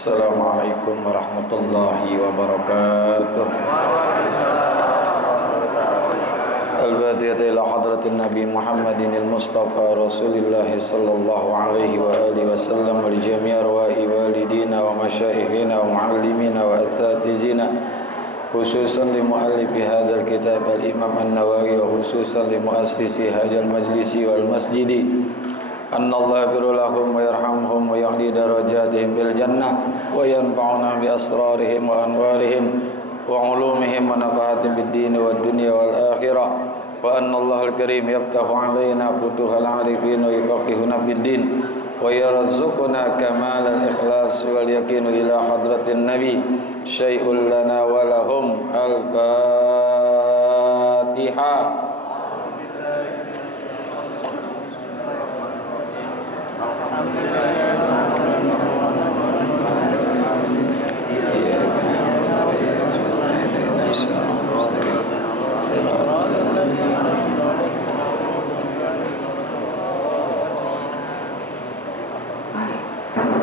Assalamualaikum warahmatullahi wabarakatuh. Al-Fatihah ila hadratin Nabi Muhammadin al-Mustafa Rasulillah sallallahu alaihi wa alihi wasallam wal jami' arwahi walidina wa masyayikhina wa muallimina wa asatizina khususan li muallifi hadzal kitab al-Imam An-Nawawi wa khususan li muassisi hadzal majlisi wal masjidi anna Allah yaghfir lahum wa yarhamhum wa yahdi darajatihim bil jannah wa yanfa'una bi asrarihim wa anwarihim wa ulumihim wa nafaatihim bid din wad dunya wal akhirah wa anna Allah al-karim yaftahu alaina futuhal arifin wa yuqihuna bid din wa yarzuquna kamal al-ikhlas wal yaqin ila hadratin nabi syai'un lana wa lahum al-Fatihah.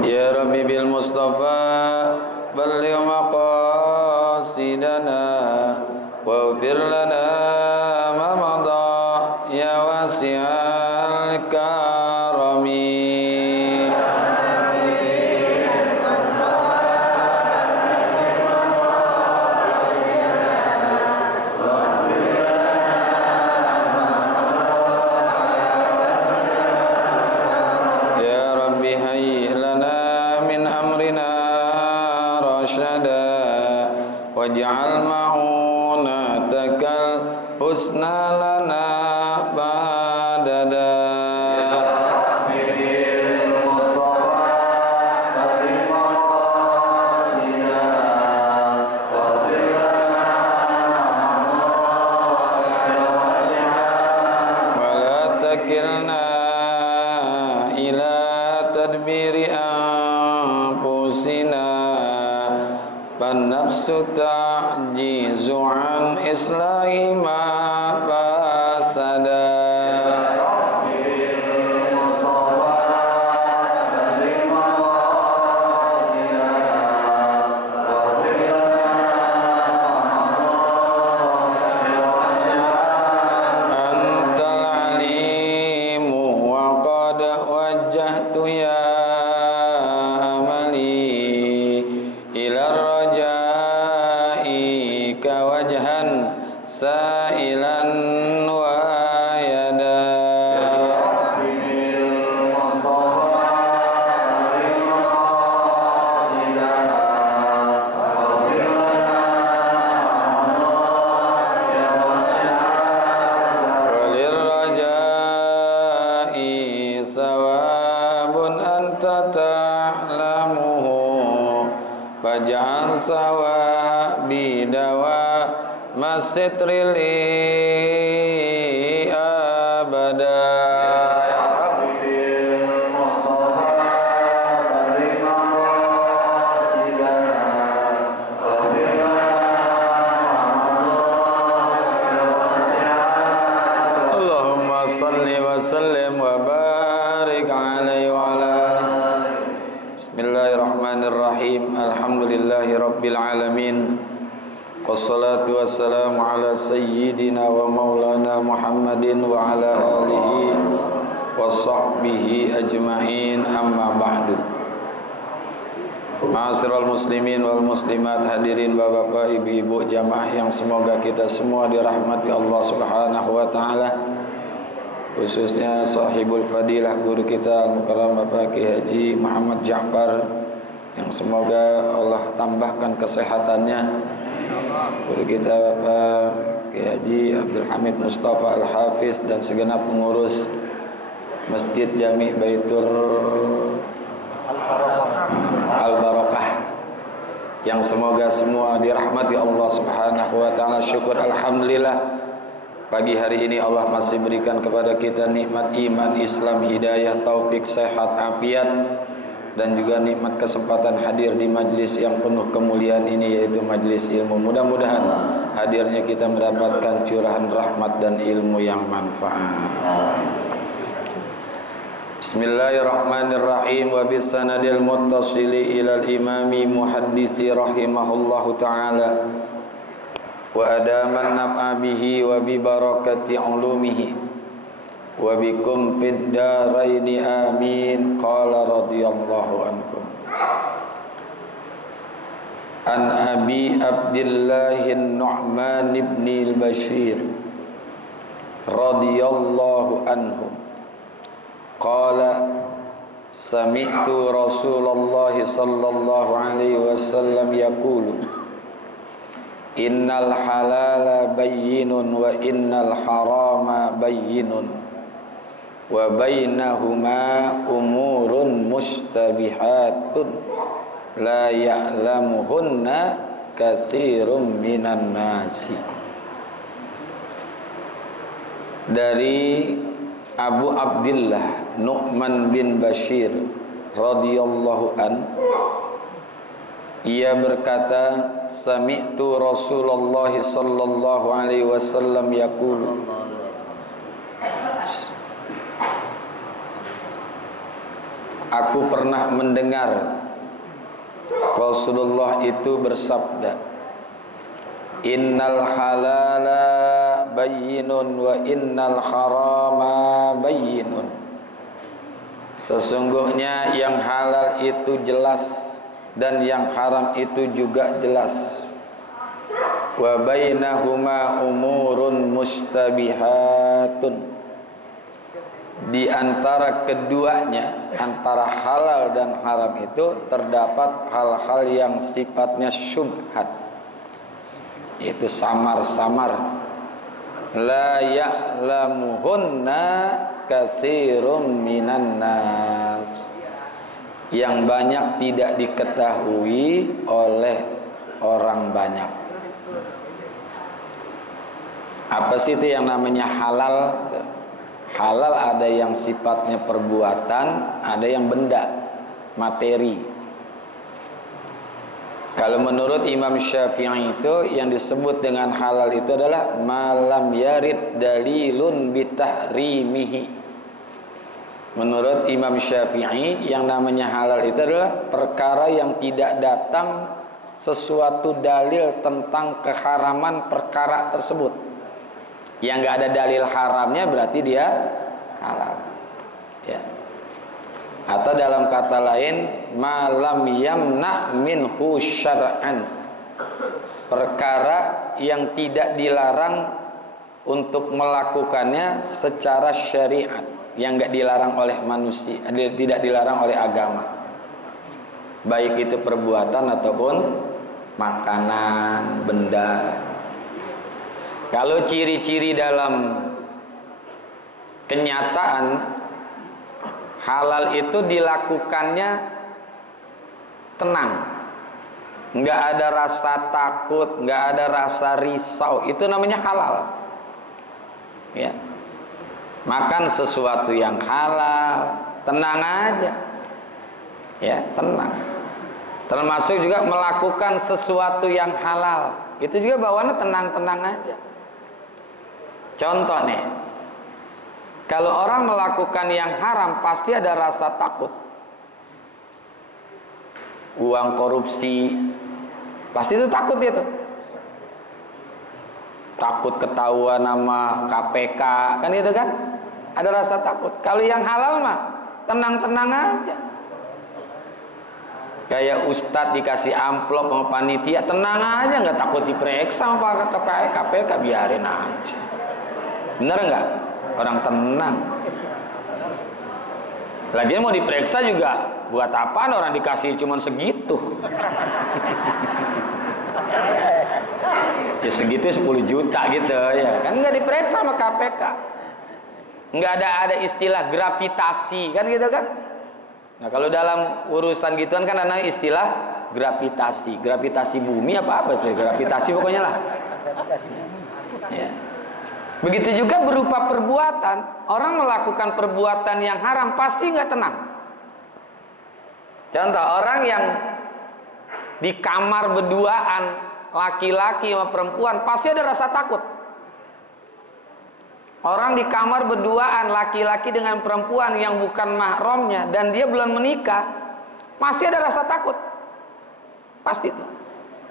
Ya Rabbi bil Mustafa balligh maqasidana waghfir lana ma madha ya wasi'al karami. Waj'al ma'unatakal husna lana badada. Wala takilna ila tadbiri anfusina Nafsu ta'jizu an islahi ma fasada. Antal alimu wa qad wajjahtu ya amali ila sa'ilan wa yada. Walir raja'i thawabun anta ta'lamuhu faj'al thawabi dawa Masyitrili abada. Allahumma salli wa sallim wa barik alaihi wa ala alihi. Bismillahirrahmanirrahim. Alhamdulillahi rabbil alamin. Wassalatu wassalamu ala sayyidina wa maulana Muhammadin wa ala alihi wa sahbihi ajma'in, amma ba'du. Ma'asyiral muslimin wal muslimat, hadirin bapak-bapak, ibu-ibu jamaah yang semoga kita semua dirahmati Allah Subhanahu wa taala. Khususnya sahibul fadilah guru kita al-mukarram Bapak Kiai Haji Muhammad Ja'far, yang semoga Allah tambahkan kesehatannya. Guru kita Bapak Kiai Haji Abdul Hamid Mustafa Al-Hafiz dan segenap pengurus Masjid Jami' Baitur Al-Barakah, yang semoga semua dirahmati Allah Subhanahu wa taala. Syukur alhamdulillah, pagi hari ini Allah masih berikan kepada kita nikmat iman, Islam, hidayah, taufik, sehat, afiat, dan juga nikmat kesempatan hadir di majlis yang penuh kemuliaan ini, yaitu majlis ilmu. Mudah-mudahan hadirnya kita mendapatkan curahan rahmat dan ilmu yang manfaat. Bismillahirrahmanirrahim wa bisanadil muttasili ilal imami muhaddisi rahimahullahu ta'ala wa adaman naf'a bihi wa bi barakati ulumihi wa bikum fid daraini amin. Qala radhiyallahu ankum an abi abdillahin Nu'man ibn al-Bashir radhiyallahu anhu qala sami'tu Rasulullah sallallahu alaihi wasallam yaqulu innal halala bayyinun wa innal harama bayyinun wa bainahuma umurun mustabihatun la ya'lamuhunna katsirum minan nasi. Dari Abu Abdillah Nu'man bin Bashir radhiyallahu an, ia berkata, sami'tu Rasulullah sallallahu alaihi wasallam yaqulu, aku pernah mendengar Rasulullah itu bersabda, innal halala bayyinun wa innal harama bayyinun. Sesungguhnya yang halal itu jelas dan yang haram itu juga jelas. Wa bainahuma umurun mustabihatun. Di antara keduanya, antara halal dan haram itu terdapat hal-hal yang sifatnya syubhat, itu samar-samar. La ya'lamuhunna katsirum minan nas, yang banyak tidak diketahui oleh orang banyak. Apa sih itu yang namanya halal? Halal ada yang sifatnya perbuatan, ada yang benda, materi. Kalau menurut Imam Syafi'i itu yang disebut dengan halal itu adalah malam yarid dalilun bitahrimihi. Menurut Imam Syafi'i yang namanya halal itu adalah perkara yang tidak datang sesuatu dalil tentang keharaman perkara tersebut. Yang enggak ada dalil haramnya berarti dia halal. Ya. Atau dalam kata lain, malam yamna minhu syar'an, perkara yang tidak dilarang untuk melakukannya secara syariat, yang enggak dilarang oleh manusia, tidak dilarang oleh agama, baik itu perbuatan ataupun makanan, benda. Kalau ciri-ciri dalam kenyataan halal itu dilakukannya tenang, nggak ada rasa takut, nggak ada rasa risau, itu namanya halal. Ya, makan sesuatu yang halal, tenang aja, ya tenang. Termasuk juga melakukan sesuatu yang halal, itu juga bawaannya tenang-tenang aja. Contoh nih, kalau orang melakukan yang haram pasti ada rasa takut. Uang korupsi, pasti itu takut itu. Takut ketahuan sama KPK, kan gitu kan? Ada rasa takut. Kalau yang halal mah tenang-tenang aja. Kayak ustadz dikasih amplop sama panitia, tenang aja, nggak takut diperiksa sama KPK, biarin aja. Bener nggak? Orang tenang. Lagian mau diperiksa juga buat apaan, orang dikasih cuman segitu. Ya segitu 10 juta gitu ya. Kan nggak diperiksa sama KPK. Nggak ada istilah gravitasi kan gitu kan. Nah kalau dalam urusan gituan kan ada istilah gravitasi. Gravitasi bumi apa itu? Gravitasi pokoknya lah. Ya. Begitu juga berupa perbuatan. Orang melakukan perbuatan yang haram pasti nggak tenang. Contoh, orang yang di kamar berduaan, laki-laki sama perempuan, pasti ada rasa takut. Orang di kamar berduaan, laki-laki dengan perempuan yang bukan mahramnya, dan dia belum menikah, masih ada rasa takut. Pasti itu.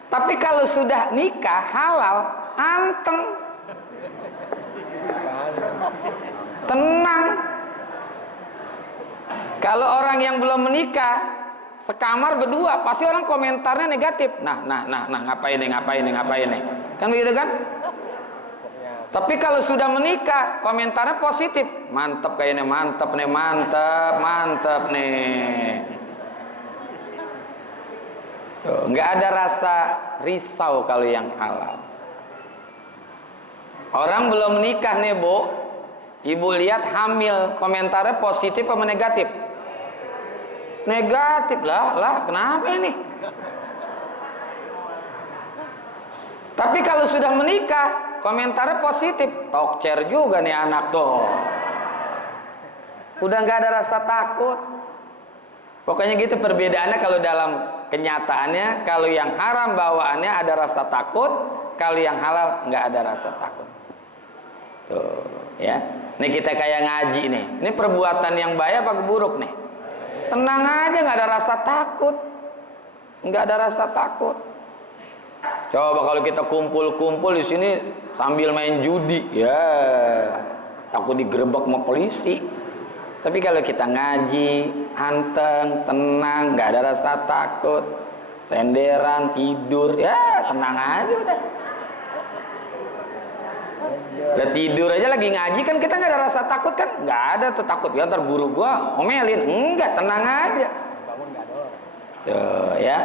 Tapi kalau sudah nikah, halal, anteng, tenang. Kalau orang yang belum menikah, sekamar berdua, pasti orang komentarnya negatif. Nah, ngapain nih? Kan begitu kan? Tapi kalau sudah menikah, komentarnya positif. Mantap kayaknya, mantap nih. Tuh, nggak ada rasa risau kalau yang halal. Orang belum menikah nih, Bu. Ibu lihat hamil, komentarnya positif apa negatif? Negatif lah, kenapa ini? Tapi kalau sudah menikah, komentarnya positif. Tokcer juga nih anak tuh. Udah nggak ada rasa takut. Pokoknya gitu perbedaannya. Kalau dalam kenyataannya, kalau yang haram bawaannya ada rasa takut, kalau yang halal nggak ada rasa takut. Tuh, ya. Nih kita kayak ngaji nih. Ini perbuatan yang baik apa buruk nih? Tenang aja, nggak ada rasa takut. Nggak ada rasa takut. Coba kalau kita kumpul-kumpul di sini sambil main judi, ya takut digerebek sama polisi. Tapi kalau kita ngaji, anteng, tenang, nggak ada rasa takut, senderan, tidur, ya tenang aja udah. Udah tidur aja lagi ngaji kan kita nggak ada rasa takut kan? Nggak ada tuh takut, ya ntar guru gua omelin, enggak, tenang aja. Tuh ya.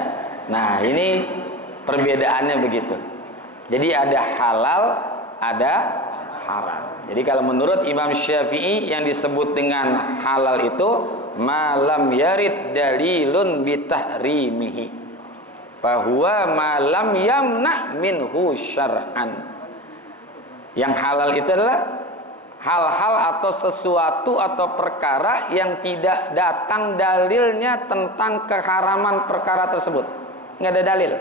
Nah ini perbedaannya begitu. Jadi ada halal, ada haram. Jadi kalau menurut Imam Syafi'i yang disebut dengan halal itu malam yarid dalilun bitahrimihi, fahuwa malam yamna minhu syar'an. Yang halal itu adalah hal-hal atau sesuatu atau perkara yang tidak datang dalilnya tentang keharaman perkara tersebut. Nggak ada dalil.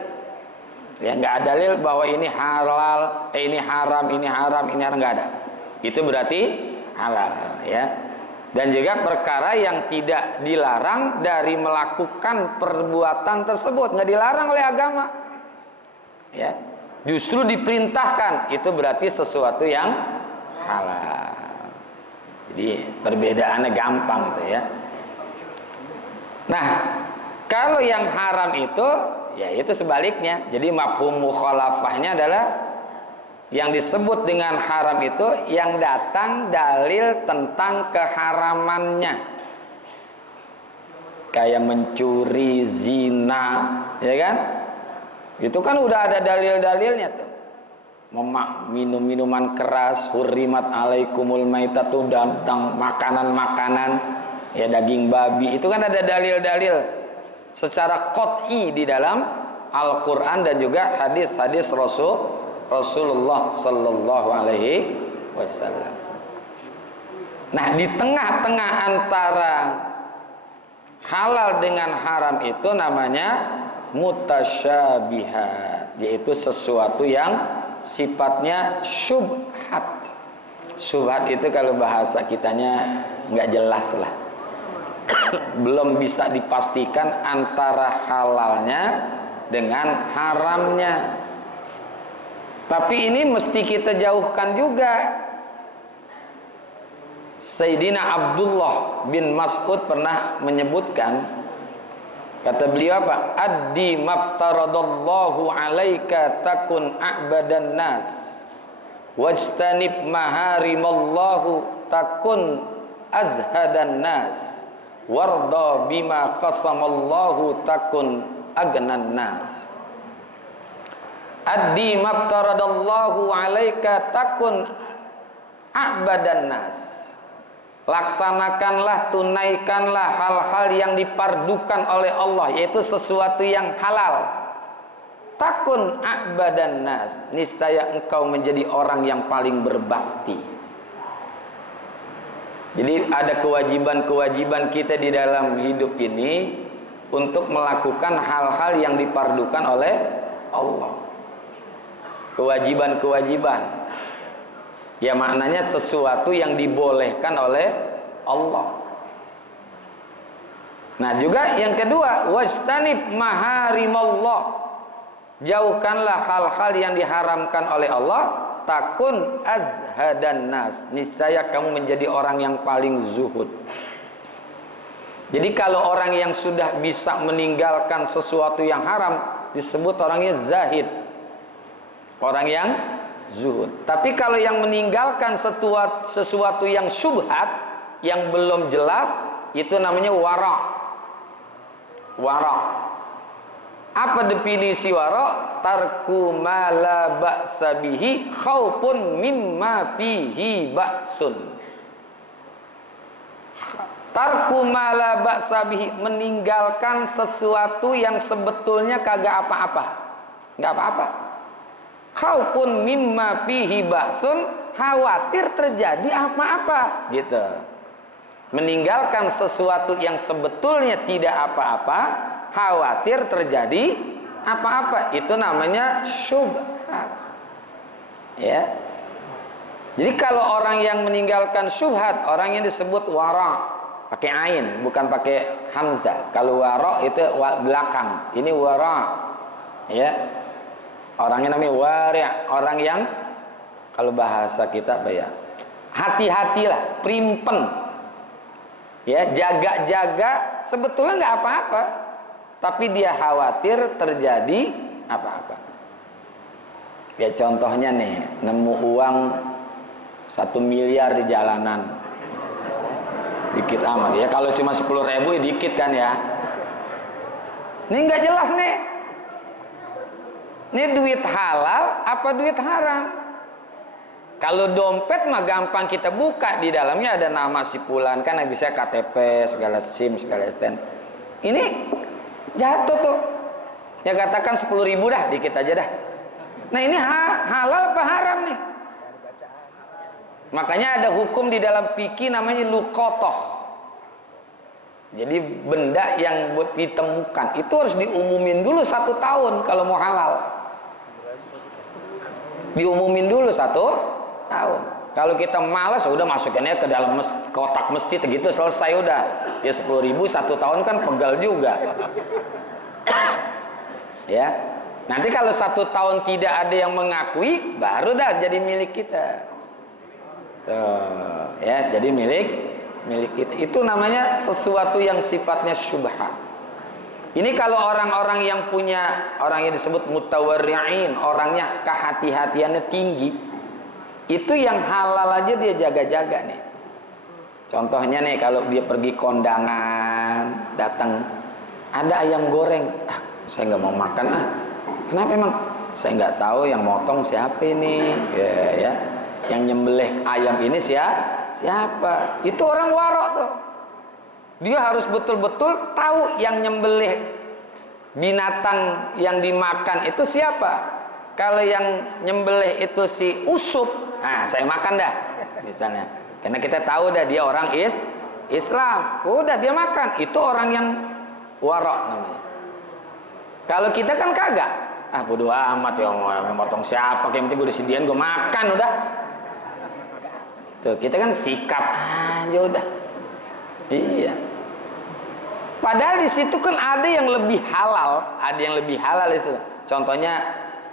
Ya, nggak ada dalil bahwa ini halal, ini haram, ini nggak ada. Itu berarti halal, ya. Dan juga perkara yang tidak dilarang dari melakukan perbuatan tersebut, nggak dilarang oleh agama, ya. Justru diperintahkan, itu berarti sesuatu yang halal. Jadi perbedaannya gampang gitu ya. Nah, kalau yang haram itu, ya itu sebaliknya. Jadi mafhum mukhalafahnya adalah yang disebut dengan haram itu yang datang dalil tentang keharamannya. Kayak mencuri, zina, ya kan? Itu kan udah ada dalil-dalilnya tuh. Minum minuman keras, hurrimat alaikumul maitatu, tentang makanan-makanan, ya daging babi. Itu kan ada dalil-dalil secara qat'i di dalam Al-Quran dan juga hadis-hadis Rasulullah Sallallahu Alaihi Wasallam. Nah, di tengah-tengah antara halal dengan haram itu namanya mutasyabihat, yaitu sesuatu yang sifatnya syubhat. Syubhat itu kalau bahasa kitanya nggak jelas lah. Belum bisa dipastikan antara halalnya dengan haramnya. Tapi ini mesti kita jauhkan juga. Sayyidina Abdullah bin Mas'ud pernah menyebutkan, kata beliau apa? Addi maftaradallahu alaika takun a'badan nas wajtanib maharimallahu takun azhadan nas warda bima qasamallahu takun agnan nas. Addi maftaradallahu alaika takun a'badan nas. Laksanakanlah, tunaikanlah hal-hal yang dipardukan oleh Allah, yaitu sesuatu yang halal. Takun a'badan nas, niscaya engkau menjadi orang yang paling berbakti. Jadi ada kewajiban-kewajiban kita di dalam hidup ini untuk melakukan hal-hal yang dipardukan oleh Allah. Kewajiban-kewajiban. Ya maknanya sesuatu yang dibolehkan oleh Allah. Nah juga yang kedua, wajtanib maharimallah. Jauhkanlah hal-hal yang diharamkan oleh Allah. Takun azhadan nas. Niscaya kamu menjadi orang yang paling zuhud. Jadi kalau orang yang sudah bisa meninggalkan sesuatu yang haram disebut orangnya zahid, orang yang zuhud. Tapi kalau yang meninggalkan sesuatu yang syubhat, yang belum jelas, itu namanya wara. Wara. Apa definisi wara? Tarku ma la ba'sa bihi khaufun mimma fihi ba'sun. Tarku ma la ba'sa bihi, meninggalkan sesuatu yang sebetulnya kagak apa-apa. Enggak apa-apa. Khaufun mimma fihi ba'sun, khawatir terjadi apa-apa, gitu. Meninggalkan sesuatu yang sebetulnya tidak apa-apa, khawatir terjadi apa-apa, itu namanya syubhat. Ya. Jadi kalau orang yang meninggalkan syubhat, orangnya disebut wara, pakai ain, bukan pakai hamzah. Kalau wara itu belakang, ini wara. Ya. Orangnya namanya wari', orang yang kalau bahasa kita apa ya? Hati-hatilah, primpen. Ya, jaga-jaga sebetulnya nggak apa-apa, tapi dia khawatir terjadi apa-apa. Ya contohnya nih, nemu uang 1 miliar di jalanan, dikit amat ya. Kalau cuma 10.000 ya dikit kan ya. Ini nggak jelas nih. Ini duit halal apa duit haram? Kalau dompet mah gampang kita buka, di dalamnya ada nama si fulan, kan bisa KTP, segala SIM, segala STN. Ini jatuh tuh. Ya katakan 10.000 dah, dikit aja dah. Nah ini halal apa haram nih? Makanya ada hukum di dalam fikih namanya luqotoh. Jadi benda yang buat ditemukan itu harus diumumin dulu 1 tahun kalau mau halal. Diumumin dulu 1 tahun. Kalau kita malas udah masukinnya ke dalam kotak masjid gitu, selesai udah. Ya 10.000 1 tahun kan pegal juga. Ya. Nanti kalau 1 tahun tidak ada yang mengakui, baru dah jadi milik kita. Tuh, ya, jadi milik kita. Itu namanya sesuatu yang sifatnya syubhat. Ini kalau orang-orang yang punya, orang yang disebut mutawarri'in, orangnya kehati-hatiannya tinggi, itu yang halal aja dia jaga-jaga nih. Contohnya nih, kalau dia pergi kondangan, datang ada ayam goreng, saya nggak mau makan Kenapa emang? Saya nggak tahu yang motong siapa ini, ya. Yang nyembelih ayam ini siapa? Itu orang warok tuh. Dia harus betul-betul tahu yang nyembelih binatang yang dimakan itu siapa. Kalau yang nyembelih itu si usup, saya makan dah, misalnya. Karena kita tahu dah dia orang Islam, udah dia makan. Itu orang yang warok namanya. Kalau kita kan kagak, bodo amat ya, mau motong siapa, yang penting gue disediain gue makan udah. Tuh kita kan sikap aja udah. Iya. Padahal di situ kan ada yang lebih halal, itu. Contohnya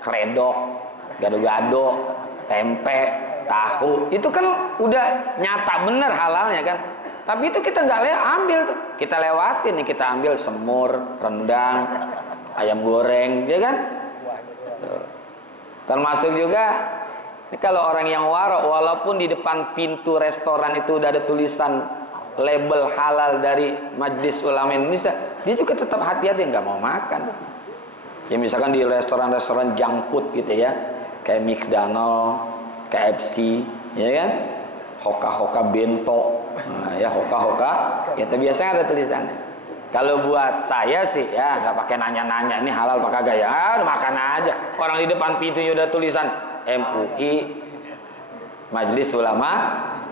kredok, gado-gado, tempe, tahu, itu kan udah nyata bener halalnya kan. Tapi itu kita nggak ambil tuh, kita lewatin nih, kita ambil semur, rendang, ayam goreng, ya kan? Tuh. Termasuk juga kalau orang yang warok, walaupun di depan pintu restoran itu udah ada tulisan label halal dari Majelis Ulama Indonesia, dia juga tetap hati-hati nggak mau makan. Ya misalkan di restoran-restoran junk food gitu ya, kayak McDonald, KFC, ya kan, Hoka-Hoka Bento, ya Hoka-Hoka, ya biasanya ada tulisannya. Kalau buat saya sih ya nggak pakai nanya-nanya ini halal apa kagak ya, makan aja. Orang di depan pintunya udah tulisan MUI, Majelis Ulama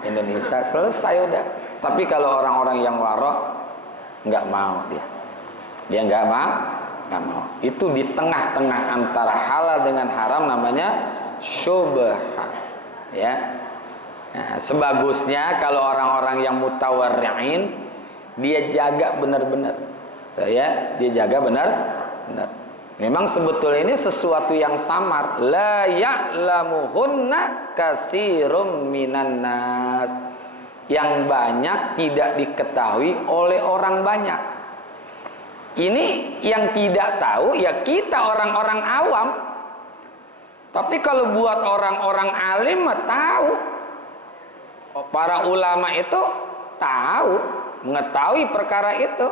Indonesia, selesai udah. Tapi kalau orang-orang yang warok nggak mau dia nggak mau. Itu di tengah-tengah antara halal dengan haram, namanya syubhat. Ya. Nah, sebagusnya kalau orang-orang yang mutawarri'in dia jaga benar-benar, ya, dia jaga benar-benar. Memang sebetulnya ini sesuatu yang samar. La ya'lamuhunna katsirum minan nas. Yang banyak tidak diketahui oleh orang banyak. Ini yang tidak tahu ya kita orang-orang awam. Tapi kalau buat orang-orang alim mah tahu. Para ulama itu tahu, mengetahui perkara itu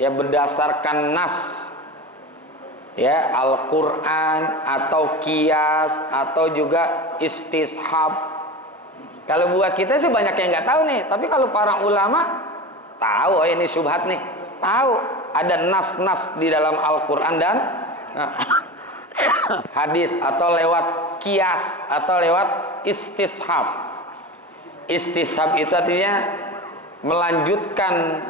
ya berdasarkan nas, ya, Al-Quran atau qiyas atau juga istishab. Kalau buat kita sih banyak yang nggak tahu nih, tapi kalau para ulama tahu, oh ini syubhat nih, tahu ada nas-nas di dalam Al-Quran dan hadis atau lewat qiyas atau lewat istishab. Istishab itu artinya melanjutkan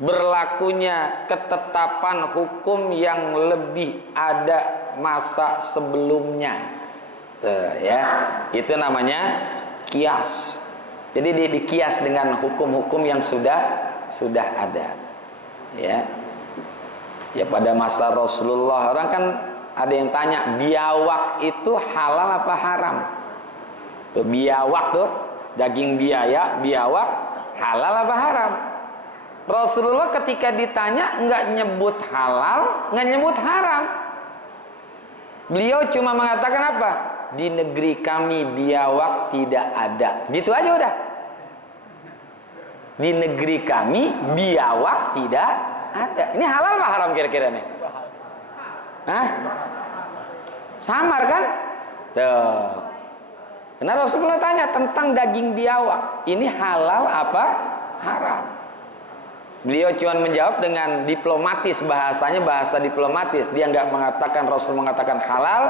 berlakunya ketetapan hukum yang lebih ada masa sebelumnya, ya, itu namanya kias. Jadi dikias dengan hukum-hukum yang sudah ada, ya. Ya pada masa Rasulullah orang kan ada yang tanya biawak itu halal apa haram? Tuh biawak tuh, daging biawak halal apa haram? Rasulullah ketika ditanya nggak nyebut halal, nggak nyebut haram. Beliau cuma mengatakan apa? Di negeri kami biawak tidak ada. Gitu aja udah. Di negeri kami biawak tidak ada. Ini halal apa haram kira-kira nih? Hah? Samar kan? Tuh. Karena Rasulullah tanya tentang daging biawak, ini halal apa haram? Beliau cuma menjawab dengan diplomatis, bahasanya bahasa diplomatis. Dia nggak mengatakan, Rasul mengatakan halal,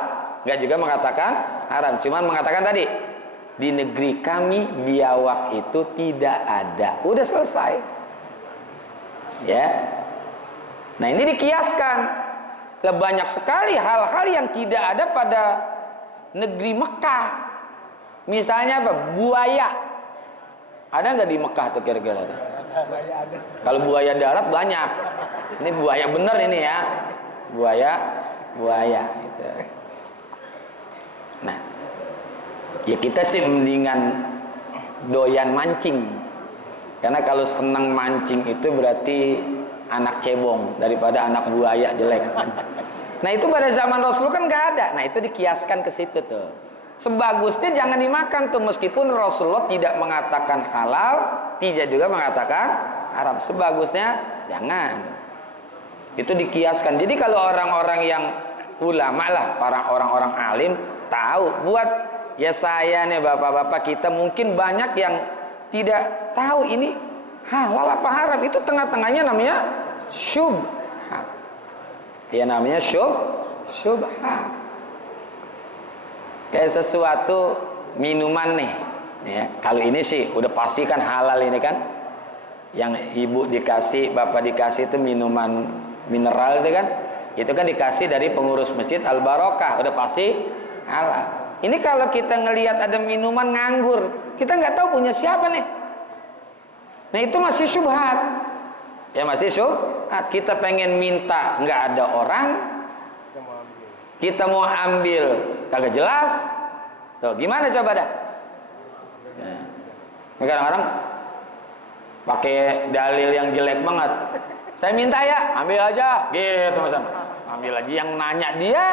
nggak juga mengatakan haram. Cuma mengatakan tadi, di negeri kami biawak itu tidak ada. Udah selesai. Ya. Nah ini dikiaskan. Banyak sekali hal-hal yang tidak ada pada negeri Mekah. Misalnya apa? Buaya. Ada nggak di Mekah tuh kira-kira tuh? Kalau buaya darat banyak. Ini buaya bener ini ya. Buaya gitu. Nah, ya kita sih mendingan doyan mancing. Karena kalau senang mancing itu berarti anak cebong daripada anak buaya jelek. Nah, itu pada zaman Rasul kan nggak ada. Nah, itu dikiaskan ke situ tuh. Sebagusnya jangan dimakan tuh, meskipun Rasulullah tidak mengatakan halal, tidak juga mengatakan haram. Sebagusnya jangan. Itu dikiaskan. Jadi kalau orang-orang yang ulama lah, para orang-orang alim tahu, buat ya saya nih bapak-bapak kita mungkin banyak yang tidak tahu ini halal apa haram. Itu tengah-tengahnya namanya syubhat. Ya namanya syubhat. Kayak sesuatu minuman nih, ya. Kalau ini sih udah pasti kan halal ini kan. Yang ibu dikasih, bapak dikasih itu minuman mineral itu kan. Itu kan dikasih dari pengurus masjid Al Barokah, udah pasti halal. Ini kalau kita ngelihat ada minuman nganggur, kita nggak tahu punya siapa nih. Nah itu masih syubhat. Ya masih syubhat. Kita pengen minta, nggak ada orang. Kita mau ambil kagak jelas. Tuh, gimana coba dah? Ya. Kadang-kadang pakai dalil yang jelek banget. Saya minta ya, ambil aja. Gitu Mas. Ambil aja, yang nanya dia.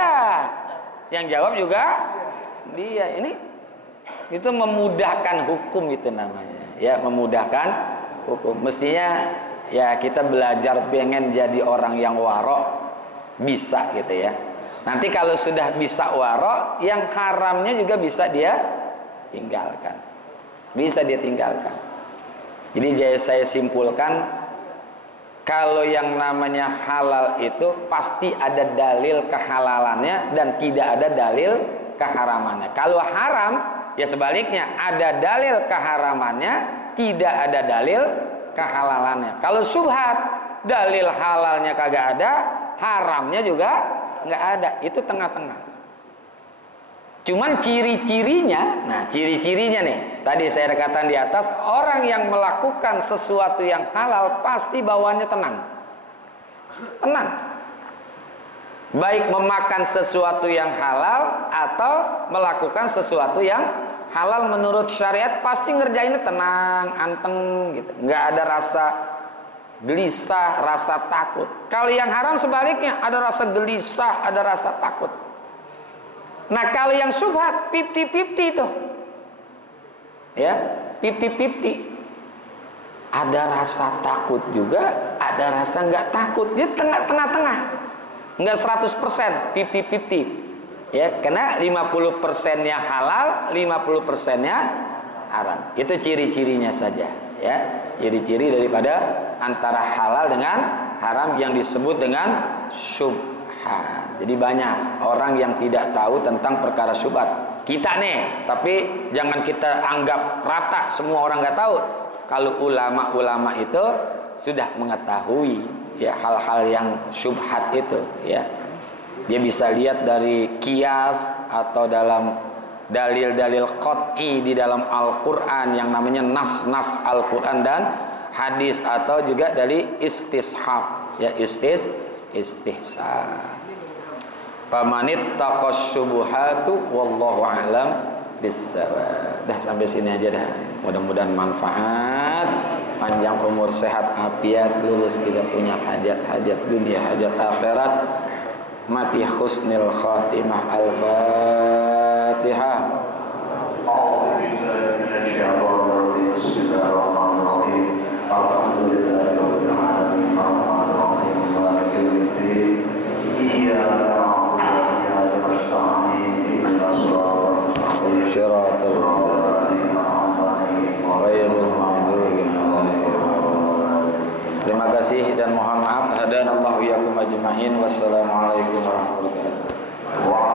Yang jawab juga dia. Ini itu memudahkan hukum itu namanya. Ya, memudahkan hukum. Mestinya ya kita belajar pengen jadi orang yang warok bisa gitu ya. Nanti kalau sudah bisa warok, yang haramnya juga bisa dia tinggalkan. Bisa dia tinggalkan. Jadi saya simpulkan, kalau yang namanya halal itu pasti ada dalil kehalalannya dan tidak ada dalil keharamannya. Kalau haram, ya sebaliknya, ada dalil keharamannya, tidak ada dalil kehalalannya. Kalau syubhat, dalil halalnya kagak ada, haramnya juga nggak ada. Itu tengah-tengah. Cuman ciri-cirinya, nah ciri-cirinya nih, tadi saya katakan di atas, orang yang melakukan sesuatu yang halal pasti bawaannya tenang. Tenang. Baik memakan sesuatu yang halal atau melakukan sesuatu yang halal menurut syariat, pasti ngerjainnya tenang, anteng gitu. Nggak ada rasa gelisah, rasa takut. Kalau yang haram sebaliknya, ada rasa gelisah, ada rasa takut. Nah kalau yang syubhat 50-50 tuh, ya 50-50. Ada rasa takut juga, ada rasa nggak takut. Dia tengah-tengah, nggak 100%, 50-50. Ya, karena 50%-nya halal, 50%-nya haram. Itu ciri-cirinya saja. Ya, ciri-ciri daripada antara halal dengan haram yang disebut dengan syubhat. Jadi banyak orang yang tidak tahu tentang perkara syubhat. Kita nih, tapi jangan kita anggap rata semua orang nggak tahu. Kalau ulama-ulama itu sudah mengetahui ya hal-hal yang syubhat itu, ya. Dia bisa lihat dari kias atau dalam dalil-dalil qat'i di dalam Al-Qur'an yang namanya nas-nas Al-Qur'an dan hadis, atau juga dari istishab, ya istihsan. Famanit taqas syubuhatu wallahu a'lam bissawab. Dah sampai sini aja dah. Mudah-mudahan manfaat, panjang umur, sehat afiat, lulus kita punya hajat-hajat dunia, hajat akhirat. Mati husnul khatimah. Al-Fatihah. Terima kasih dan mohon maaf. Hadanallahu iyyakum ajma'in. Wassalamualaikum warahmatullahi wabarakatuh.